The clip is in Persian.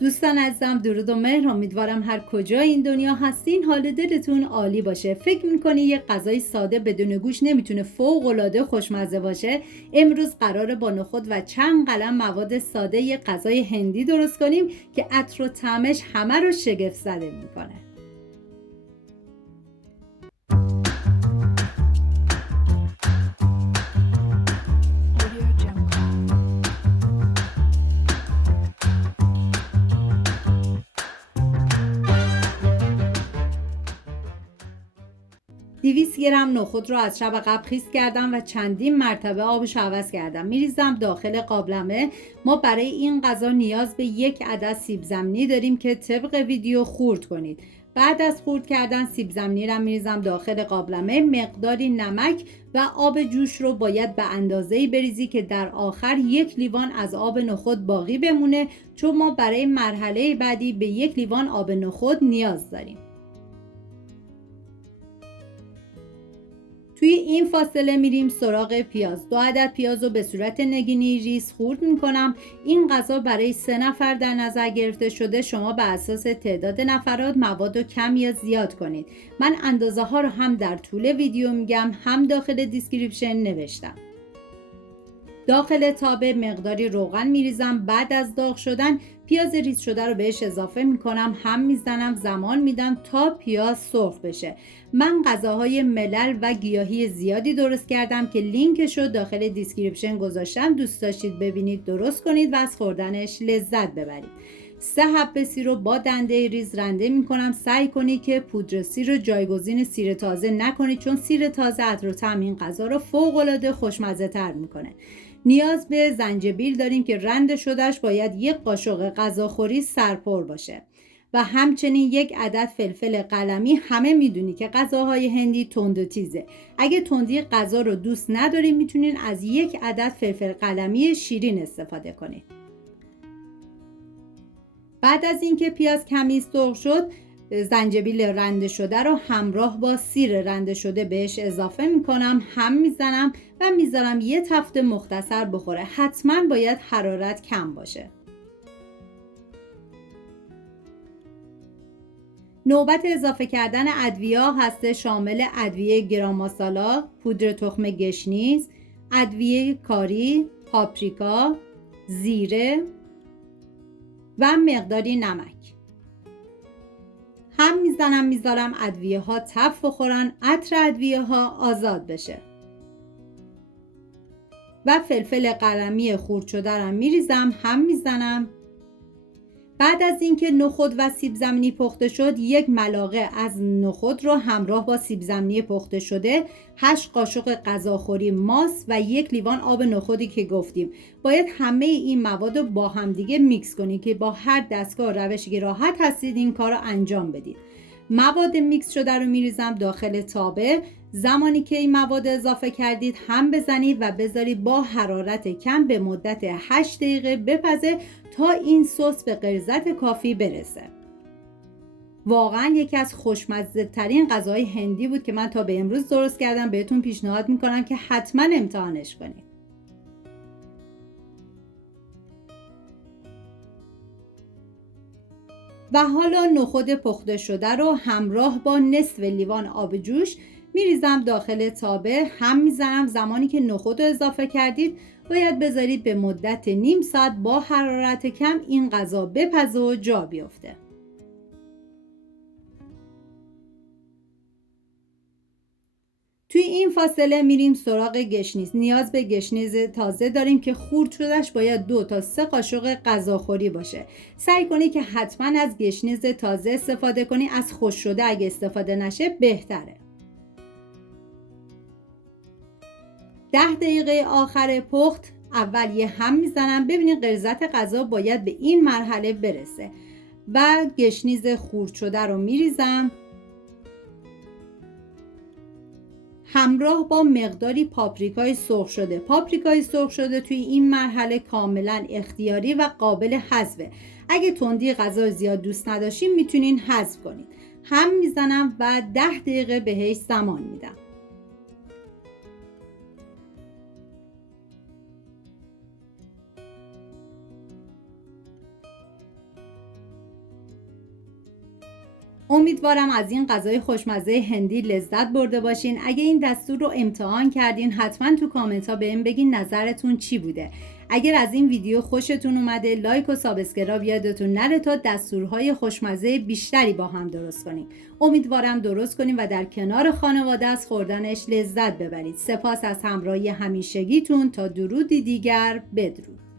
دوستان عزیزم، درود و مهر. امیدوارم هر کجای این دنیا هستین حال دلتون عالی باشه. فکر میکنی یه غذای ساده بدون گوشت نمیتونه فوق العاده خوشمزه باشه؟ امروز قراره با نخود و چند قلم مواد ساده یه غذای هندی درست کنیم که عطر و طعمش همه رو شگفت زده میکنه. 200 گرم نخود رو از شب قبل خیس کردم و چندین مرتبه آبش عوض کردم. میریزم داخل قابلمه. ما برای این غذا نیاز به 1 عدد سیب زمینی داریم که طبق ویدیو خورد کنید. بعد از خورد کردن سیب زمینی رو میریزم داخل قابلمه. مقداری نمک و آب جوش رو باید به اندازه‌ای بریزی که در آخر 1 لیوان از آب نخود باقی بمونه، چون ما برای مرحله بعدی به 1 لیوان آب نخود نیاز داریم. توی این فاصله میریم سراغ پیاز. 2 عدد پیاز رو به صورت نگینی ریز خورد میکنم. این غذا برای 3 نفر در نظر گرفته شده. شما به اساس تعداد نفرات مواد رو کم یا زیاد کنید. من اندازه ها رو هم در طول ویدیو میگم، هم داخل دیسکریپشن نوشتم. داخل تابه مقداری روغن میریزم. بعد از داغ شدن پیاز ریز شده رو بهش اضافه میکنم، هم میزنم، زمان میدم تا پیاز سرخ بشه. من غذاهای ملل و گیاهی زیادی درست کردم که لینکش رو داخل دیسکریپشن گذاشتم. دوست داشتید ببینید درست کنید و از خوردنش لذت ببرید. 3 حبه سیر رو با دنده ریز رنده میکنم. سعی کنید که پودر سیر رو جایگزین سیر تازه نکنید، چون سیر تازه عطر و طعم این غذا رو فوق العاده خوشمزه تر میکنه. نیاز به زنجبیل داریم که رنده شدهش باید 1 قاشق غذاخوری سرپر باشه و همچنین 1 عدد فلفل قلمی. همه میدونی که غذاهای هندی تند و تیزه. اگه تندی غذا رو دوست ندارین میتونین از 1 عدد فلفل قلمی شیرین استفاده کنید. بعد از اینکه پیاز کمی سرخ شد، زنجبیل رنده شده رو همراه با سیر رنده شده بهش اضافه میکنم، هم میزنم و میذارم یه تفته مختصر بخوره. حتما باید حرارت کم باشه. نوبت اضافه کردن ادویه هست، شامل ادویه گرام ماسالا، پودر تخم گشنیز، ادویه کاری، پاپریکا، زیره و مقداری نمک. هم میذارم ادویه ها تف بخورن، عطر ادویه ها آزاد بشه. و فلفل قلمی خورد شده رو میریزم، هم میزنم. بعد از اینکه نخود و سیب زمینی پخته شد، 1 ملاقه از نخود رو همراه با سیب زمینی پخته شده، 8 قاشق غذاخوری ماست و 1 لیوان آب نخودی که گفتیم. باید همه این مواد رو با هم دیگه میکس کنید که با هر دستگاه روشی که راحت هستید این کار رو انجام بدید. مواد میکس شده رو میریزم داخل تابه. زمانی که این مواد اضافه کردید هم بزنید و بذارید با حرارت کم به مدت 8 دقیقه بپزه تا این سس به غلظت کافی برسه. واقعا یکی از خوشمزه ترین غذاهای هندی بود که من تا به امروز درست کردم. بهتون پیشنهاد میکنم که حتما امتحانش کنید. و حالا نخود پخته شده رو همراه با نصف لیوان آب جوش میریزم داخل تابه، هم میزنم. زمانی که نخود رو اضافه کردید باید بذارید به مدت نیم ساعت با حرارت کم این غذا بپزه و جا بیفته. توی این فاصله میریم سراغ گشنیز. نیاز به گشنیز تازه داریم که خورد شدهش باید 2 تا 3 قاشق غذاخوری باشه. سعی کنید که حتما از گشنیز تازه استفاده کنید. از خشک شده اگه استفاده نشه بهتره. 10 دقیقه آخر پخت اول یه هم میزنم. ببینید غلظت غذا باید به این مرحله برسه و گشنیز خورد شده رو میریزم همراه با مقداری پاپریکای سرخ شده. پاپریکای سرخ شده توی این مرحله کاملا اختیاری و قابل حذفه. اگه تندی غذا زیاد دوست نداشتین میتونین حذف کنید. هم میزنم و 10 دقیقه بهش زمان میدم. امیدوارم از این غذای خوشمزه هندی لذت برده باشین. اگه این دستور رو امتحان کردین حتما تو کامنت ها بهم بگین نظرتون چی بوده. اگر از این ویدیو خوشتون اومده لایک و سابسکرایب یادتون نره تا دستورهای خوشمزه بیشتری با هم درست کنیم. امیدوارم درست کنیم و در کنار خانواده از خوردنش لذت ببرید. سپاس از همراهی همیشگیتون. تا درودی دیگر، بدرود.